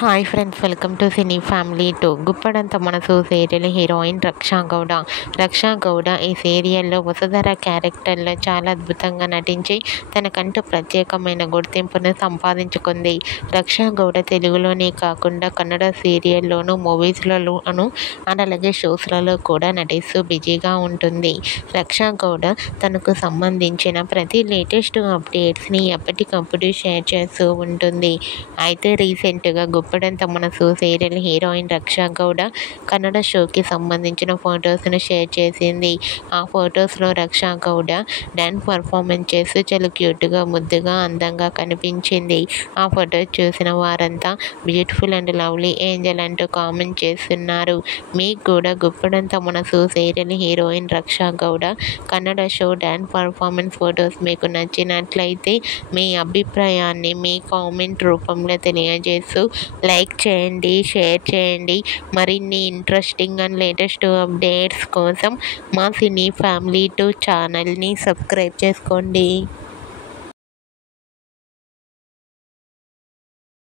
Hi friends, welcome to cine family 2. Guppedantha మనసు serial heroine Raksha Gowda. రక్షా గౌడ ఈ సీరియల్లో వసుధర క్యారెక్టర్లో చాలా అద్భుతంగా నటించి తనకంటూ ప్రత్యేకమైన గుర్తింపును సంపాదించుకుంది. రక్షా గౌడ తెలుగులోనే కాకుండా కన్నడ సీరియల్లోనూ, మూవీస్లోనూ అలాగే షోస్లలో కూడా నటిస్తూ బిజీగా ఉంటుంది. రక్షా గౌడ తనకు సంబంధించిన ప్రతి లేటెస్ట్ అప్డేట్స్ని ఎప్పటికప్పుడు షేర్ చేస్తూ ఉంటుంది. అయితే రీసెంట్గా గుప్పడంత మనసు సీరియల్ హీరోయిన్ రక్షా గౌడ కన్నడ షోకి సంబంధించిన ఫొటోస్ను షేర్ చేసింది. ఆ ఫొటోస్లో రక్షా గౌడ డాన్స్ పర్ఫార్మెన్స్ చేస్తూ చాలా క్యూట్గా, ముద్దుగా, అందంగా కనిపించింది. ఆ ఫొటోస్ చూసిన వారంతా బ్యూటిఫుల్ అండ్ లవ్లీ ఏంజల్ అంటూ కామెంట్ చేస్తున్నారు. మీకు కూడా గుప్పడంత మనసు serial heroine Raksha Gowda Kannada show dance performance photos మీకు నచ్చినట్లయితే మీ అభిప్రాయాన్ని మీ కామెంట్ రూపంలో తెలియజేస్తూ లైక్ చేయండి, షేర్ చేయండి. మరిన్ని ఇంట్రెస్టింగ్ అండ్ లేటెస్ట్ అప్డేట్స్ కోసం మా సినీ ఫ్యామిలీ 2 ఛానల్ని సబ్స్క్రైబ్ చేసుకోండి.